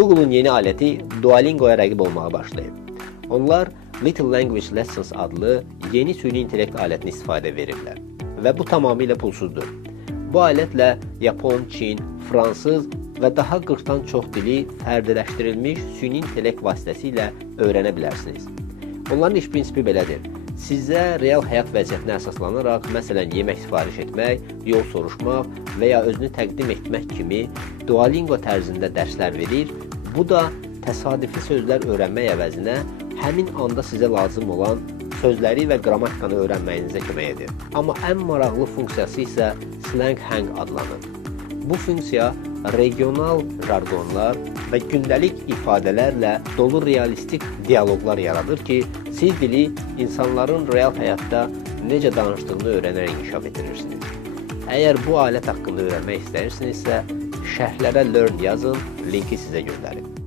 Google'un yeni aləti Duolingo'ya rəqib olmağa başlayıb. Onlar Little Language Lessons adlı yeni süni intellekt alətini istifadə verirlər və bu tamamilə pulsuzdur. Bu alətlə Yapon, Çin, Fransız və daha 40-dan çox dili fərdiləşdirilmiş süni intellekt vasitəsilə öyrənə bilərsiniz. Onların iş prinsipi belədir. Sizə real həyat vəziyyətinə əsaslanaraq, məsələn, yemək sifariş etmək, yol soruşmaq və ya özünü təqdim etmək kimi Duolingo tərzində dərslər verir. Bu da təsadüfi sözlər öyrənmək əvəzinə həmin anda sizə lazım olan sözləri və qrammatikanı öyrənməyinizə kömək edir. Amma ən maraqlı funksiyası isə Slang Hang adlanır. Bu funksiya regional jargonlar və gündəlik ifadələrlə dolu realistik dialoqlar yaradır ki, siz dili insanların real həyatda necə danışdığını öyrənərək inkişaf etdirirsiniz. Əgər bu alət haqqında öyrənmək istəyirsinizsə, şərhlərə Learn yazın, linki sizə göndərim.